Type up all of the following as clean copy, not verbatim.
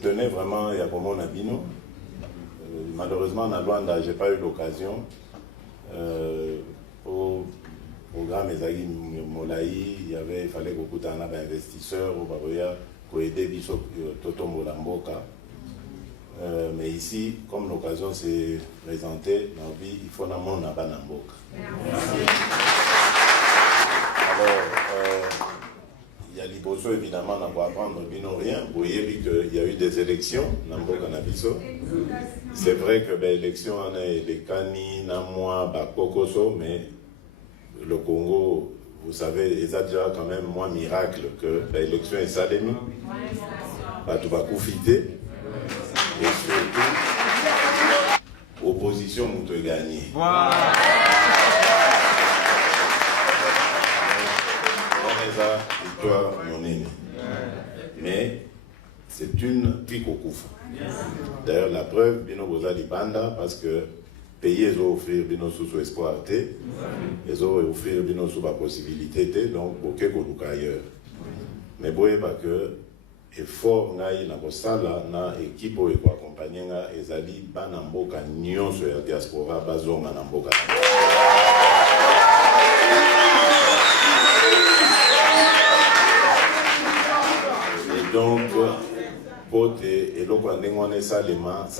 tenais vraiment à comment on a dit nous. Malheureusement, en Luanda, je n'ai pas eu l'occasion. Au programme Ezagi Molaï, il fallait beaucoup d'investisseurs au Baroya pour aider Biso Toto Molamboka. Mais ici, comme l'occasion s'est présentée, il faut que nous Namboka. Alors, il y a l'Iboso, évidemment, on va apprendre rien. Vous voyez qu'il y a eu des élections, Namboka Nabiso. C'est vrai que l'élection, on a les Kani, Namwa, Bakokoso, mais le Congo, vous savez, il y a déjà quand même moins miracle que l'élection est salémie. Tu vas profiter. Et surtout, opposition, vous te gagnez. Victoire monene. Mais c'est une pique au coup. D'ailleurs, la preuve, Bino Boza Libanda, parce que payer, ils ont offert Bino sous espoir, ils ont offert Bino sous la possibilité, donc, au Kekoduka ailleurs. Mais vous voyez pas que effort ngai na kosala na équipe oyo accompagner nga ezali bana mboka nyonso ya diaspora bazonga na mboka. Et donc ça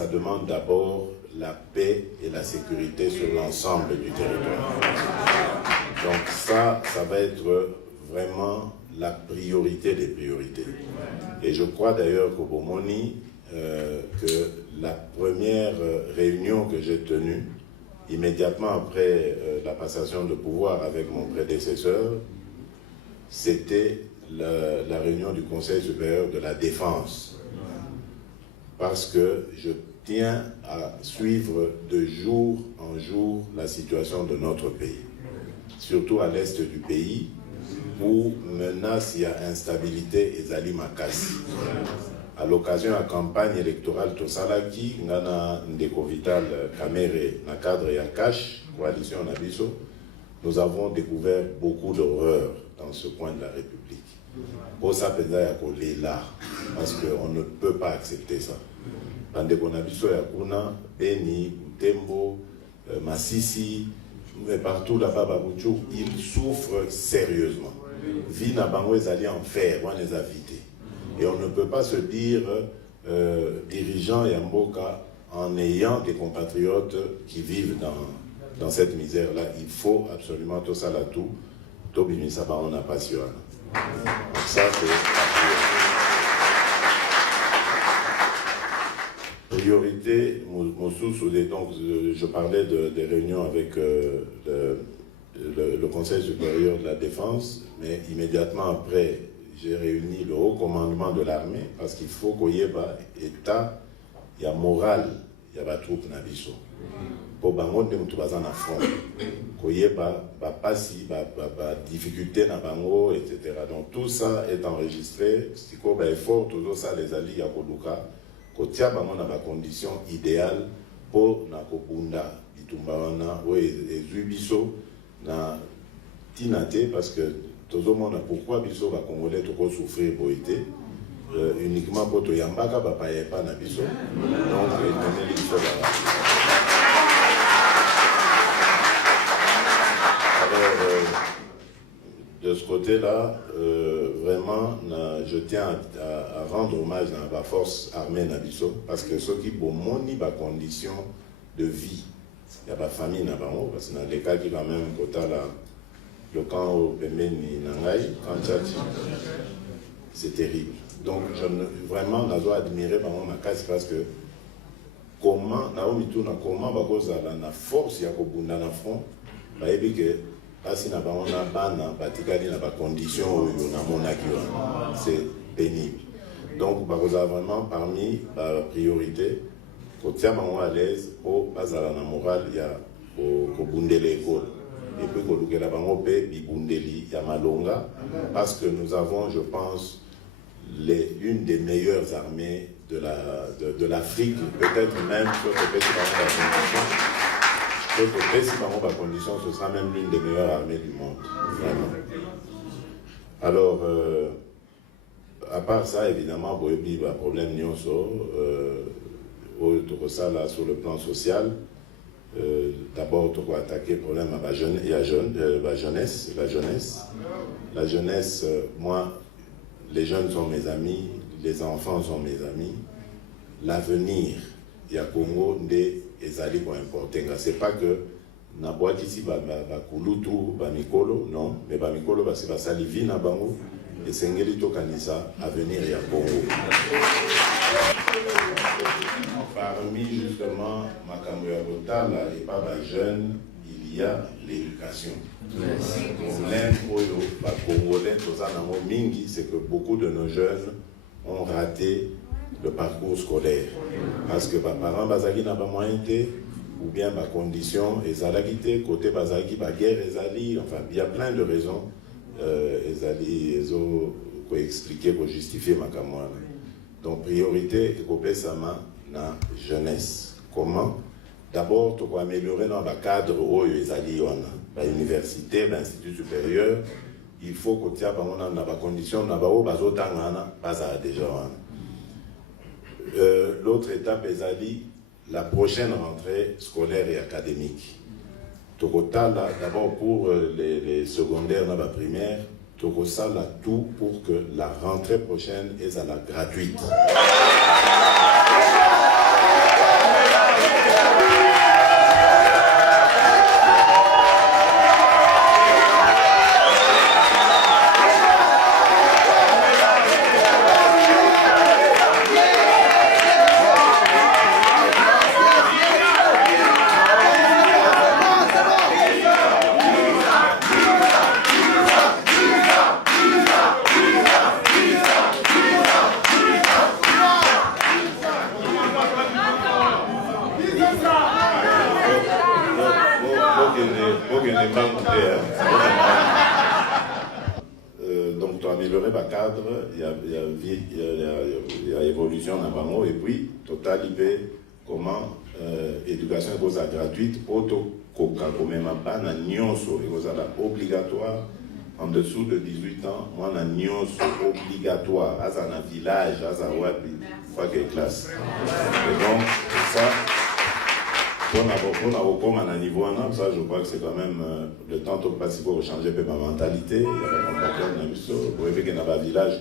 demande d'abord la paix et la sécurité sur l'ensemble du territoire. Donc ça va être vraiment la priorité des priorités. Et je crois d'ailleurs qu'au Bomoni, que la première réunion que j'ai tenue, immédiatement après la passation de pouvoir avec mon prédécesseur, c'était la réunion du Conseil supérieur de la défense. Parce que je tiens à suivre de jour en jour la situation de notre pays. Surtout à l'est du pays, où menace, il y a instabilité et Zali Makasi. À l'occasion de la campagne électorale Tosalaki, Ngana Ndeko Vital Kamere, na cadre Yakash, coalition Nabiso, nous avons découvert beaucoup d'horreurs dans ce coin de la République. Pour ça, là, parce qu'on ne peut pas accepter ça. Ndeko Nabiso Yakuna, Beni, Butembo, Massissi, mais partout là-bas, Babouchou, ils souffrent sérieusement. Vie n'a pas allé en faire, on les a vidés. Et on ne peut pas se dire dirigeant Yamboka en ayant des compatriotes qui vivent dans cette misère-là. Il faut absolument tout ça là tout. Tobimi Saba, on n'a pas su. Donc ça, c'est priorité. Donc, je parlais des réunions avec le Conseil supérieur de la défense, mais immédiatement après, j'ai réuni le haut commandement de l'armée, parce qu'il faut qu'il y ait un état, il y a moral, il y a des troupes nabiso. Pour bango de mutubazana na front, qu'il y ait pas si difficulté na bango, etc. Donc tout ça est enregistré. Si qu'on a effort, tout ça les alliés à Koduka, qu'il y a des conditions idéales pour na Kobunda, Bitumbawana, ou Zubiso, na Tinate, parce que tout le monde a pourquoi Biso va Congolais tout souffrir pour été uniquement pour tout Yambaka, pas na Biso. Donc, il faut de ce côté-là, vraiment, je tiens à rendre hommage à la force armée Nabiso, parce que ceux qui ont moni la condition de vie, il y a la famille Nabango, parce que dans les cas qui va même côté là, le camp au Pemeni Nangai, quand Tchachi, c'est terrible. Donc, vraiment, je dois admirer ma casse parce que comment, comment, la force, il y a un front, parce que c'est pénible. Donc, vous avez vraiment parmi la priorité, quand tu es à l'aise, au bas à la morale, il y a au Bundele école. Et puis, quand tu es à Bundeli, il y a Malonga, parce que nous avons, je pense, une des meilleures armées de l'Afrique, peut-être même sur le pays de la condition, ce sera même l'une des meilleures armées du monde. Vraiment. Alors, à part ça, évidemment, il y a un problème sur le plan social. D'abord, on va attaquer le problème à la jeunesse. La jeunesse, moi, les jeunes sont mes amis, les enfants sont mes amis. L'avenir, il y a Congo, des ezali pour importer. C'est pas que na boîte ici, bakulutu, bamikolo, non, mais bamikolo, c'est pas ça, livi na bango, et sengeli to kanisa, avenir, il y a Congo. Parmi justement Makamboya Botala et pas jeune, il y a l'éducation. Le problème Congolais, c'est que beaucoup de nos jeunes ont raté le parcours scolaire. Parce que les parents n'ont pas moyen, ou bien les conditions, ils ont côté bazaki, la guerre, enfin, il y a plein de raisons. Ils ont expliqué pour justifier ma camarade. Donc, priorité, c'est la jeunesse. Comment? D'abord, tu dois améliorer dans le cadre où ils allaient à l'université, à l'institut supérieur. Il faut que tu aies des conditions, déjà. L'autre étape est la prochaine rentrée scolaire et académique. D'abord pour les secondaires dans la primaire, tu as tout pour que la rentrée prochaine est à la gratuite. Donc, tu as amélioré le cadre, il y a évolution dans le bango, et puis, tu as libéré comment l'éducation est gratuite, même pas obligatoire, en dessous de 18 ans, moi, on obligatoire, à un village, à un wapi, pas quelle classe. Et donc, ça, pour un niveau ça, je crois que c'est quand même le temps de passer pour changer ma mentalité. Il y a un patron dans le pour éviter qu'il y ait un village,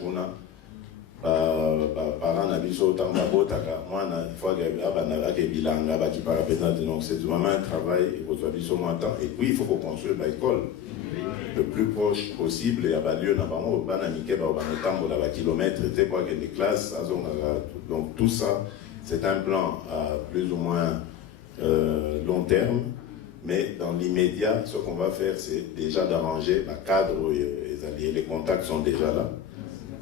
parents dans le tant moi, il faut qu'il y ait bilan, donc c'est vraiment un travail, et puis il faut qu'on construise l'école le plus proche possible, il y a lieu dans kilomètres, des classes, donc tout ça, c'est un plan à plus ou moins long terme, mais dans l'immédiat, ce qu'on va faire, c'est déjà d'arranger le cadre où les contacts sont déjà là.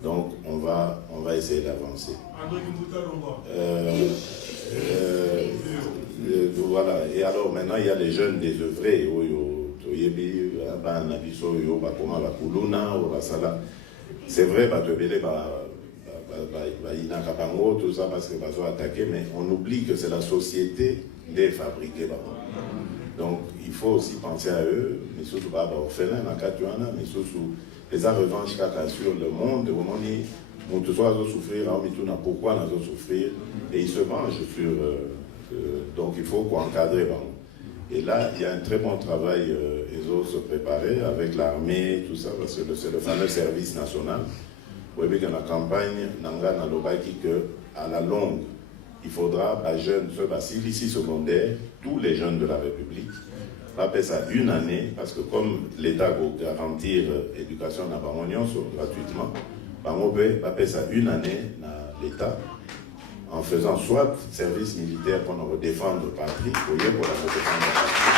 Donc, on va essayer d'avancer. Voilà. Et alors, maintenant, il y a les jeunes désœuvrés. C'est vrai, tout ça parce que attaquer, mais on oublie que c'est la société des fabriqués. Donc il faut aussi penser à eux, mais surtout orphelins, mais surtout les revanches sur le monde, où on doit souffrir, pourquoi on doit souffrir, et ils se vengent sur. Donc il faut encadrer. Et là, il y a un très bon travail, ils ont se préparer avec l'armée, tout ça, parce que c'est le fameux service national. Vous voyez que dans la campagne, à la longue, il faudra, jeunes, ceux ici secondaire, tous les jeunes de la République, va faire ça une année, parce que comme l'État va garantir l'éducation dans gratuitement, va faire ça une année dans l'État, en faisant soit service militaire pour nous défendre la patrie, pour la défendre la patrie,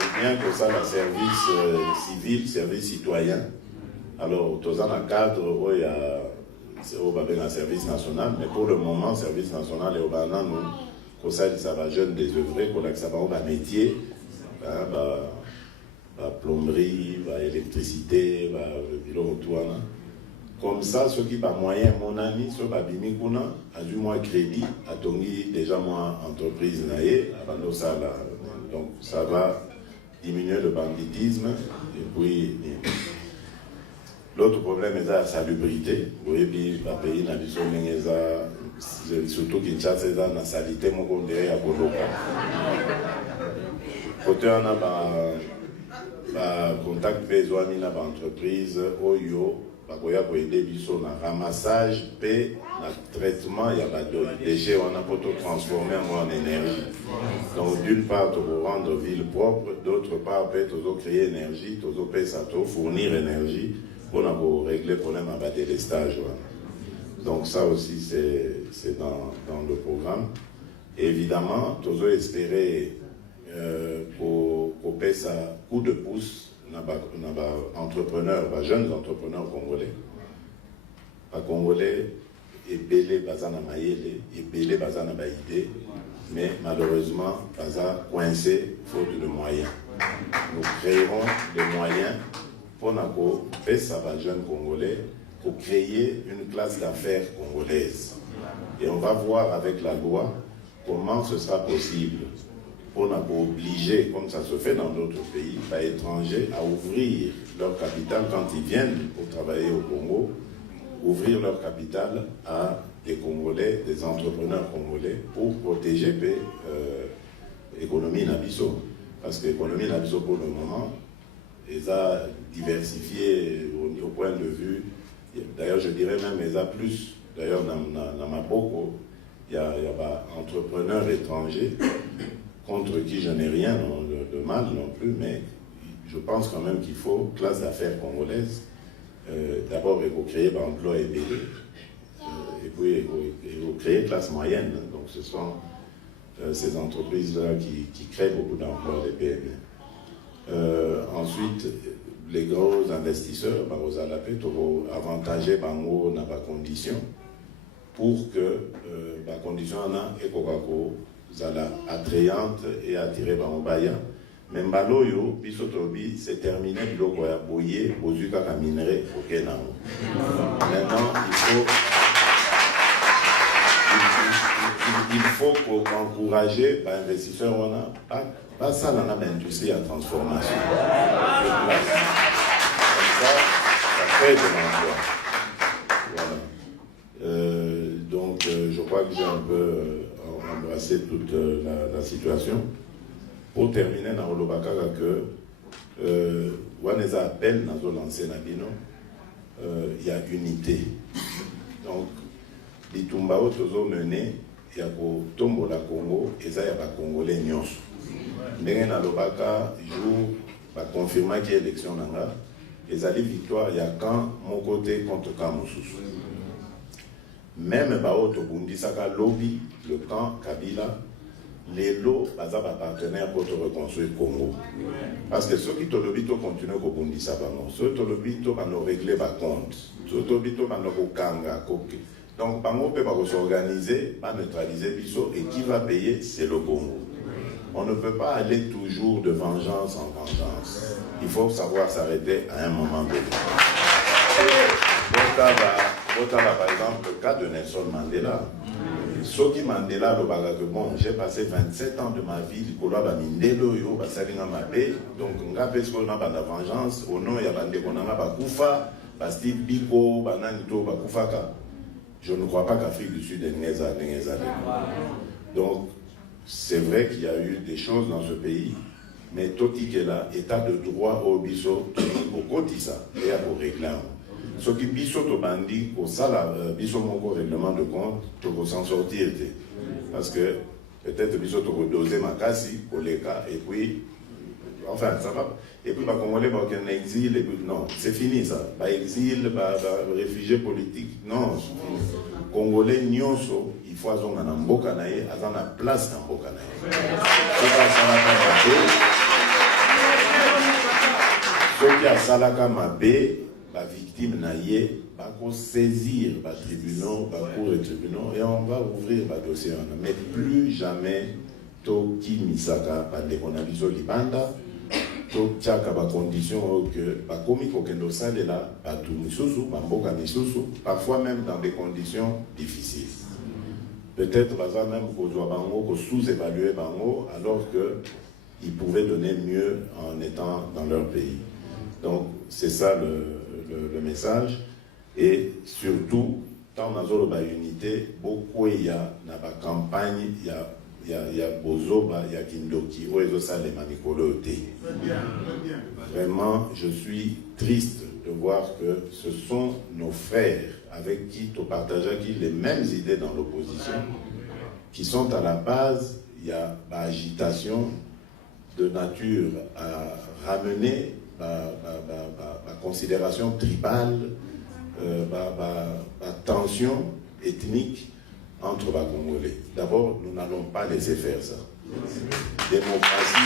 ou bien que ça, le service civil, service citoyen. Alors, tout ça dans le cadre où il y a un service national, mais pour le moment, le service national est au Bana, nous, comme ça, ça va jeune désœuvré, pour ça va un métier, plomberie, électricité, bureau autour. Comme ça, ceux qui ont moyen, mon ami, ceux qui ont du moins crédit, a déjà moins entreprise, donc ça va diminuer le banditisme, et puis L'autre problème est la salubrité. Vous voyez, puis le pays n'a surtout Kinshasa, c'est la salité, mon condé à Boloka. Côté on a contact besoin d'une entreprise, Oyo, bakoya ko aider biso na ramassage et na traitement il y a pas de déchets on a pour transformer en énergie. Donc d'une part pour rendre ville propre, d'autre part peut créer énergie, peut ça fournir énergie pour régler le problème à délestage. Donc ça aussi c'est dans le programme. Et évidemment, tous espérer pour payer ça coup de pouce entrepreneurs, jeunes entrepreneurs congolais. Les Congolais, et belé bazana maïle, et belé bazana baïdé, mais malheureusement, baza coincé faute de moyens. Nous créerons des moyens pour payer ça jeunes Congolais pour créer une classe d'affaires congolaise. Et on va voir avec la loi comment ce sera possible. On a obligé, comme ça se fait dans d'autres pays, par étrangers, à ouvrir leur capital quand ils viennent pour travailler au Congo, ouvrir leur capital à des Congolais, des entrepreneurs congolais, pour protéger l'économie Nabiso. Parce que l'économie Nabiso, pour le moment, ils a diversifié au point de vue, d'ailleurs je dirais même, ils a plus, d'ailleurs dans Maboko, il y a entrepreneurs étrangers, contre qui je n'ai rien de mal non plus, mais je pense quand même qu'il faut classe d'affaires congolaise. D'abord, il faut créer l'emploi et puis il faut créer classe moyenne. Donc ce sont ces entreprises-là qui créent beaucoup d'emplois, les PME. Ensuite, les gros investisseurs, vous allez avantager dans la condition pour que la condition est attrayante et attirée par Mobaya. Mais Mbaloyo, Bisotobi, c'est terminé, biloko ya boye, bozuka ka minerai, ok nango. Maintenant, il faut encourager les investisseurs, on a pas ça dans l'industrie à transformation. Comme ça crée de l'emploi. Voilà. Donc, je crois que j'ai un peu embrasser toute la situation. Pour terminer, dans le Bakara, on les appelle dans le lancer Nabino, il y a unité. Donc, les Tumbao Tozo mené, il y a Tombo la Congo, et ça, il y a des Congolais Nyos. Dans le Bakara, jour, va confirmer qu'il y a élection, et ça, les victoires, il y a quand mon côté contre Kamoussous. Même Bao Tobundi Saka lobby, le camp Kabila, les lots, bazar partenaires pour te reconstruire le Congo. Parce que ceux qui te lobby, tu continues à Bundi Saka, ceux qui te lobby, tu vas nous régler les comptes. Ceux qui te lobby, tu vas nous kanga. Donc, on peut s'organiser, pas neutraliser Bisso, et qui va payer, c'est le Congo. On ne peut pas aller toujours de vengeance en vengeance. Il faut savoir s'arrêter à un moment donné. Par exemple, le cas de Nelson Mandela. Soki Mandela, bon, j'ai passé 27 ans de ma vie, donc on a la vengeance, au nom, il y a Bakufa, Steve Biko, Bananito, Bakufaka. Je ne crois pas qu'Afrique du Sud est Néza. Donc, c'est vrai qu'il y a eu des choses dans ce pays, mais Toti Kela, état de droit au biso, au Kotisa, et à vos réclames. Ce qui biso to bandi au sala biso mon règlement de compte pour s'en sortir parce que peut-être biso to doser ma kasi pour les cas et puis enfin ça va et puis Congolais va en exil et puis non c'est fini ça ba exil ba réfugié politique non Congolais nyonso il faut azonga na mboka na ye azana place na mboka na ye soki asalaka mabe la victime naïe va saisir les tribunaux, les cours et tribunaux, et on va ouvrir le dossier. Mais plus jamais, Toki Misaka, Pandekonabiso Libanda, Tokiaka, la condition que, comme Kokendo Sale là, Batu Misusu, Bamboka Misusu, parfois même dans des conditions difficiles. Peut-être, même qu'on doit sous-évaluer Bango, alors qu'ils pouvaient donner mieux en étant dans leur pays. Donc, c'est ça le message. Et surtout, tant dans la unité, beaucoup il y a dans la campagne, il y a Bozoba, il y a Kindoki, où ils ont ça les manicolotés. Vraiment, je suis triste de voir que ce sont nos frères avec qui tu partages les mêmes idées dans l'opposition, qui sont à la base, il y a l'agitation de nature à ramener la considération tribale, la tension ethnique entre les Congolais. D'abord, nous n'allons pas laisser faire ça. Démocratie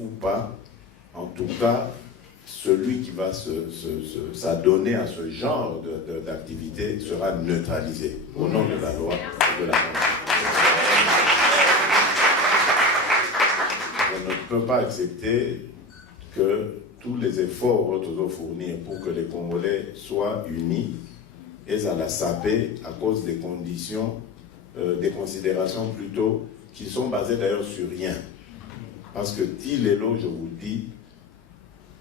ou pas, en tout cas, celui qui va s'adonner à ce genre d'activité sera neutralisé au nom de la loi et de la Constitution. On ne peut pas accepter que tous les efforts que fournir pour que les Congolais soient unis et à la saper à cause des conditions, des considérations plutôt qui sont basées d'ailleurs sur rien. Parce que Tilélo, je vous dis,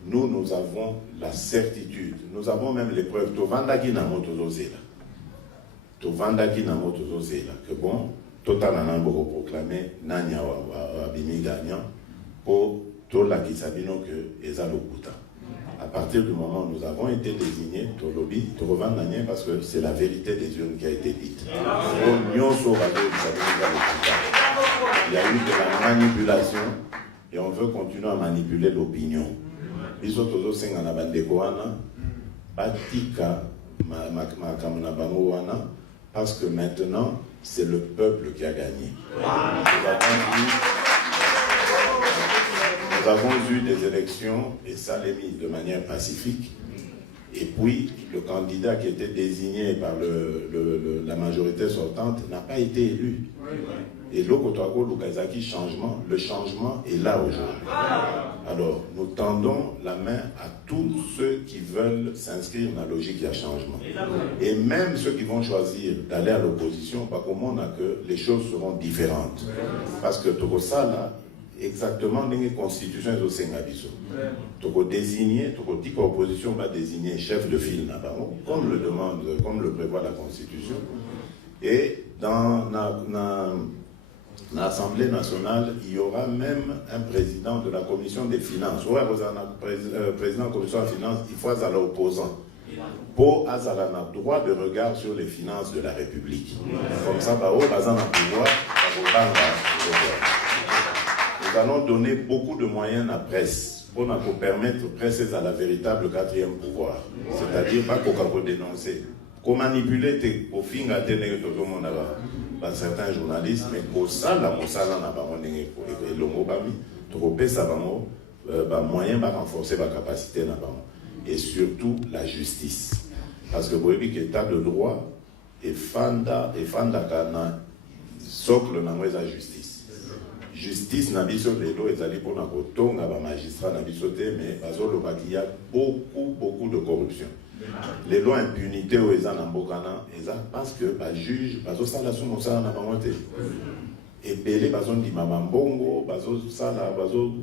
nous avons la certitude, nous avons même les preuves. Tovandaki na motozozela. Tovandaki na motozozela. Que bon, total en a proclamé Nanya Wabimi gagnant pour tout la Kisabino que Eza Lokuta. À partir du moment où nous avons été désignés, Tolobi, Trovandanya, parce que c'est la vérité des urnes qui a été dite. Il y a eu de la manipulation et on veut continuer à manipuler l'opinion. Parce que maintenant, c'est le peuple qui a gagné. Nous avons eu des élections, et ça l'est mis de manière pacifique, et puis le candidat qui était désigné par la majorité sortante n'a pas été élu. Et l'Okotoago, Lukazaki, le changement est là aujourd'hui. Alors, nous tendons la main à tous ceux qui veulent s'inscrire dans la logique de changement. Et même ceux qui vont choisir d'aller à l'opposition, pas comment on a que les choses seront différentes. Parce que tout ça, là, exactement dans les constitutions au Sengabiso. Toko désigner, toko dit que l'opposition va désigner chef de file comme le demande, comme le prévoit la Constitution. Et dans l'Assemblée nationale, il y aura même un président de la commission des finances. Ouais, vous avez un président de la commission des finances, il faut à l'opposant. Pour avoir un droit de regard sur les finances de la République. Comme ça, bah, bazan a pouvoir, nous allons donner beaucoup de moyens à la presse pour nous permettre de presser à la véritable quatrième pouvoir. C'est-à-dire pas qu'on peut dénoncer. Qu'on manipule au fin à certains journalistes, mais pour ça, la moyen va renforcer la capacité. Et surtout la justice. Parce que vous voyez que l'état de droit est fanda kana socle dans la justice. Justice n'a biso lelo ezali pour na kotonga ba magistrat na biso te mais bazolo il y a beaucoup de corruption. Les lois impunité au eza na mbokana eza parce que ba juge bazo sala sumo sala na bango te. Et belé bazo ndima mbongo bazo sala bazo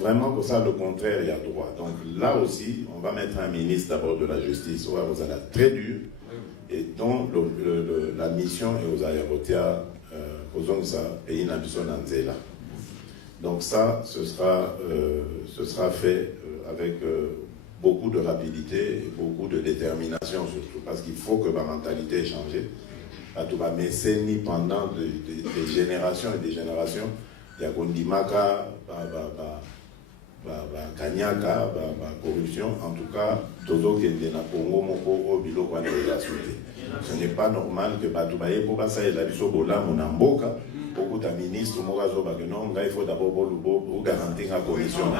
vraiment que ça le contraire il y a droit. Donc là aussi on va mettre un ministre d'abord de la justice où vous allez très dur et dont la mission est aux aéroports donc ça, ce sera fait avec beaucoup de rapidité et beaucoup de détermination surtout, parce qu'il faut que ma mentalité ait changé. Mais pendant des générations et des générations, il y a Gondimaka, Kanyaka, corruption, en tout cas, Tozo Kende na Congo Moko Obilo Kwane Souté. Ce n'est pas normal que Batoubaye pour passer la biso bola monamboka beaucoup de ministres morazo bagnon il faut d'abord pour garantir la commission.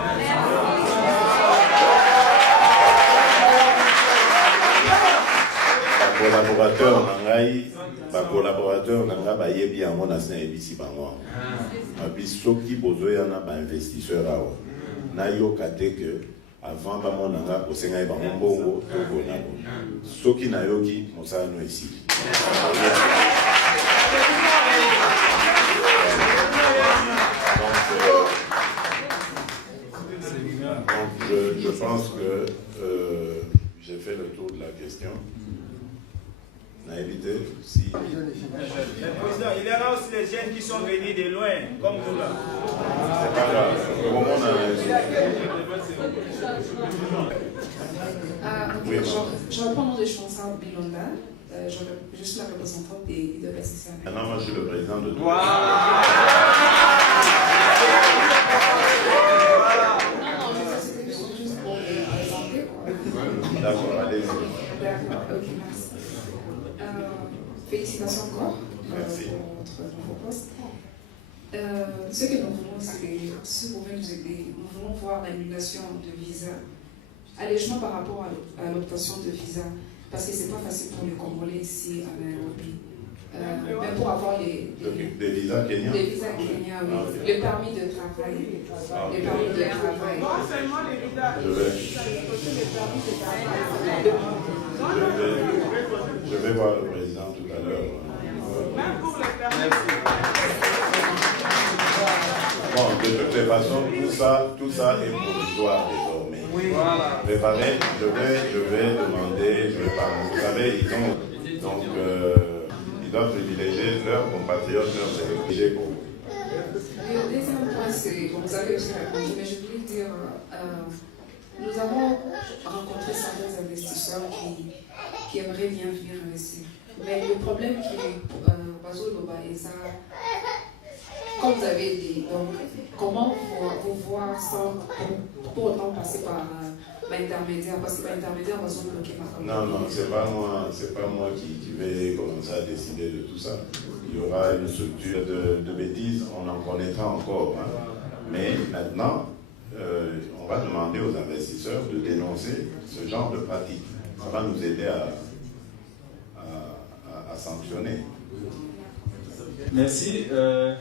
Collaborateur nanga ba yebi yango na sina ebisi bango. Abiso ki bozo yana ba investisseur awa. Na yo kate que avant ba monanga ko senga ba mbongo to bonabo. Soki na yoki mosala no ici. Donc je pense que j'ai fait le tour de la question. On a évité si... Le président, il y en a aussi les jeunes qui sont venus de loin, comme nous là. C'est pas grave. Comment on a... Je reprends le nom de Chonsa Bilonda. Je suis la représentante des SCCA. Maintenant, moi, je suis le président de... Non, c'était juste pour présenter. D'accord, allez-y. D'accord, ok, merci. Félicitations encore pour votre nouveau poste. Ce que nous voulons, c'est, si vous pouvez nous aider, nous voulons voir l'annulation de visa, allègement par rapport à l'obtention de visa, parce que c'est pas facile pour les Congolais ici à Nairobi. Même pour avoir des visas kenyans. Des visas kenyans, oui. Le permis de travail. Le permis de travail. Non seulement les visas, Je vais voir le président tout à l'heure. même pour les permis. Bon, de toute façon, tout ça est provisoire désormais. Oui, voilà. Préparez, je vais demander, je vais parler. Vous savez, ils doivent privilégier leurs compatriotes, leurs étrangers pour vous. Le deuxième point, c'est, vous avez aussi répondu, mais je voulais dire, nous avons rencontré certains investisseurs qui aimeraient bien venir investir. Mais le problème qui est, Bazoloba et ça, comme vous avez dit, donc, comment vous voir sans pour autant passer par l'intermédiaire, parce que l'intermédiaire va se bloquer par Non, c'est pas moi qui vais commencer à décider de tout ça. Il y aura une structure de bêtises, on en connaîtra encore. Hein. Mais maintenant, on va demander aux investisseurs de dénoncer ce genre de pratique. Ça va nous aider à sanctionner. Merci.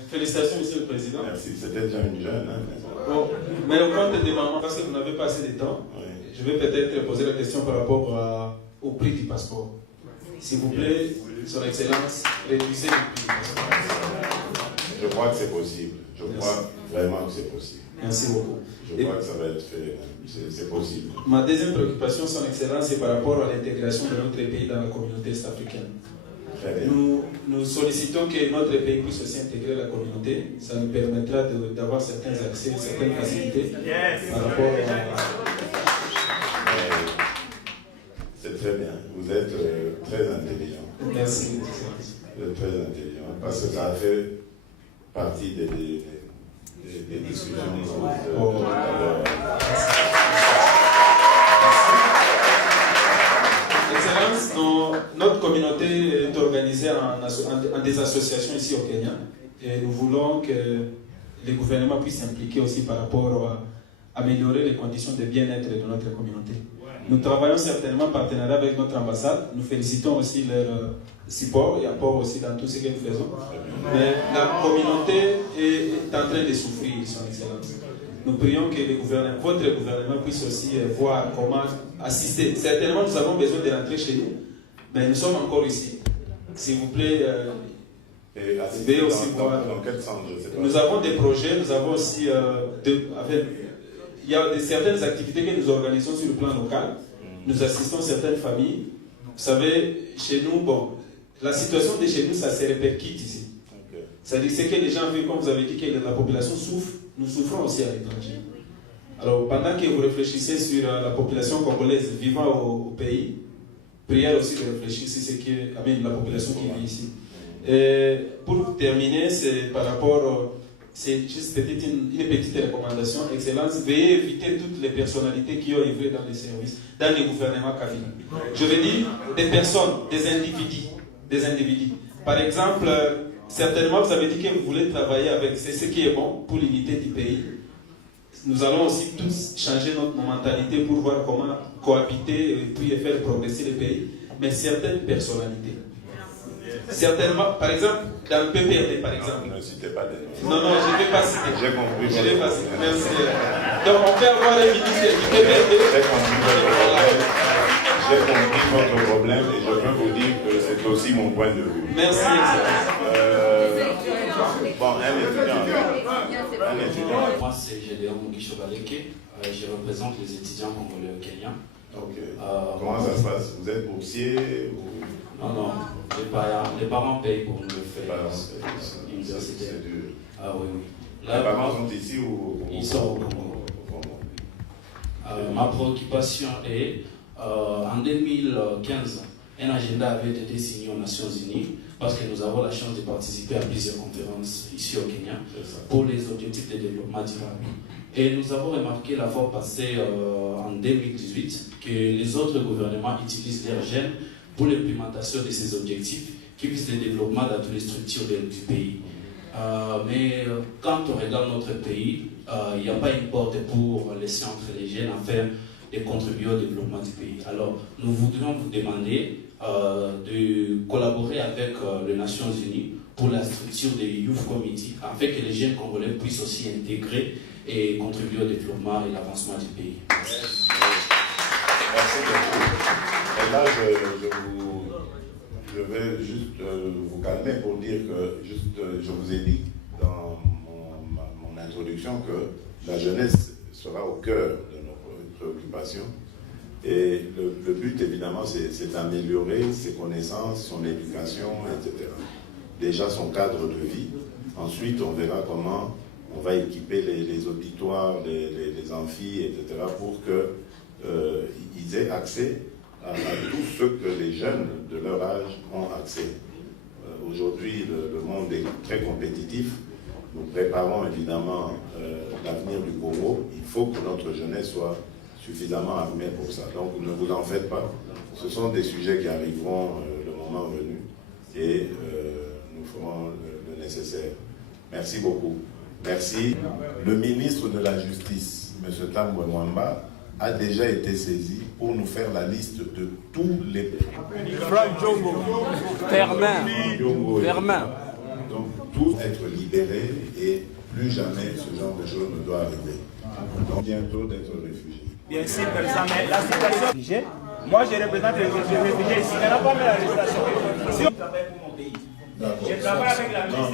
Félicitations, Monsieur le Président. Merci. C'était déjà une jeune. Hein, bon, mais au compte des mamans, parce que vous n'avez pas assez de temps, oui. Je vais peut-être poser la question par rapport au prix du passeport. S'il vous plaît, Son Excellence, réduisez le prix du passeport. Je crois que c'est possible. Je crois vraiment que c'est possible. Merci beaucoup. Je crois que ça va être fait. C'est possible. Ma deuxième préoccupation, Son Excellence, c'est par rapport à l'intégration de notre pays dans la communauté est-africaine. Nous sollicitons que notre pays puisse aussi intégrer la communauté. Ça nous permettra d'avoir certains accès, certaines facilités par rapport à... C'est très bien. Vous êtes très intelligent. Merci. Vous êtes très intelligent parce que ça a fait partie des discussions de tout à l'heure. Excellence, notre communauté est organisée en des associations ici au Kenya et nous voulons que les gouvernements puissent s'impliquer aussi par rapport à améliorer les conditions de bien-être de notre communauté. Nous travaillons certainement en partenariat avec notre ambassade. Nous félicitons aussi leur support et apport aussi dans tout ce que nous faisons. Mais la communauté est en train de souffrir, Son Excellence. Nous prions que votre gouvernement puisse aussi voir comment assister. Certainement, nous avons besoin de rentrer chez nous, mais nous sommes encore ici. S'il vous plaît, veuillez aussi voir. Dans quel sens, je sais pas. Nous avons des projets, nous avons aussi il y a certaines activités que nous organisons sur le plan local. Nous assistons certaines familles. Vous savez, chez nous, bon, la situation de chez nous, ça se répercute ici. Okay. C'est-à-dire que les gens vivent, comme vous avez dit, que la population souffre, nous souffrons aussi à l'étranger. Alors, pendant que vous réfléchissez sur la population congolaise vivant au pays, prière aussi de réfléchir sur ce qui est la population qui vit ici. Et pour terminer, c'est par rapport... C'est juste une petite recommandation. Excellence, veuillez éviter toutes les personnalités qui ont œuvré dans les services, dans les gouvernements Kabila. Je veux dire des personnes, des individus. Par exemple, certainement vous avez dit que vous voulez travailler avec, c'est ce qui est bon pour l'unité du pays. Nous allons aussi tous changer notre mentalité pour voir comment cohabiter et puis faire progresser le pays. Mais certaines personnalités, certainement, par exemple, dans le PPRD, par exemple. Ne citez pas des noms. Non, je ne vais pas citer. J'ai compris. Je ne vais pas citer. Merci. Donc, on peut avoir les ministres du PPRD. J'ai compris votre problème et je peux vous dire que C'est aussi mon point de vue. Merci. Bon, un étudiant. Moi, c'est Gédéon Mugishobaleke. Je représente les étudiants congolais au Kenya. Ok. Comment ça se passe? Vous êtes boursier ou... Non, les parents payent pour nous faire l'université. C'est dur. Ah oui. Les parents sont ici ou... Ils sont au Congo. Ma préoccupation est, en 2015, un agenda avait été signé aux Nations Unies parce que nous avons la chance de participer à plusieurs conférences ici au Kenya pour les objectifs de développement durable. Et nous avons remarqué la fois passée, en 2018, que les autres gouvernements utilisent leurs jeunes pour l'implémentation de ces objectifs qui visent le développement dans toutes les structures du pays. Mais quand on regarde notre pays, il n'y a pas une porte pour laisser entrer les jeunes afin de contribuer au développement du pays. Alors, nous voudrions vous demander de collaborer avec les Nations Unies pour la structure des Youth Committee, afin que les jeunes congolais puissent aussi intégrer et contribuer au développement et l'avancement du pays. Merci beaucoup. Et là, je vais juste vous calmer pour dire que, je vous ai dit dans mon introduction que la jeunesse sera au cœur de nos préoccupations. Et le but, évidemment, c'est d'améliorer ses connaissances, son éducation, etc. Déjà son cadre de vie. Ensuite, on verra comment on va équiper les auditoires, les amphis, etc. pour qu'ils aient accès à tout ce que les jeunes de leur âge ont accès. Aujourd'hui, le monde est très compétitif. Nous préparons évidemment l'avenir du Congo. Il faut que notre jeunesse soit suffisamment armée pour ça. Donc ne vous en faites pas. Ce sont des sujets qui arriveront le moment venu et nous ferons le nécessaire. Merci beaucoup. Merci. Le ministre de la Justice, M. Tambwe Mwamba, a déjà été saisi pour nous faire la liste de tous les... Franck Djongo, Vermin. Donc, tous être libérés et plus jamais ce genre de choses ne doit arriver. Donc, bientôt d'être réfugiés. Bien sûr, président, mais la situation... Moi, je représente les réfugiés ici. Il n'y en a pas mis la législation. Si on travaille pour mon pays, je travaille avec la ministre.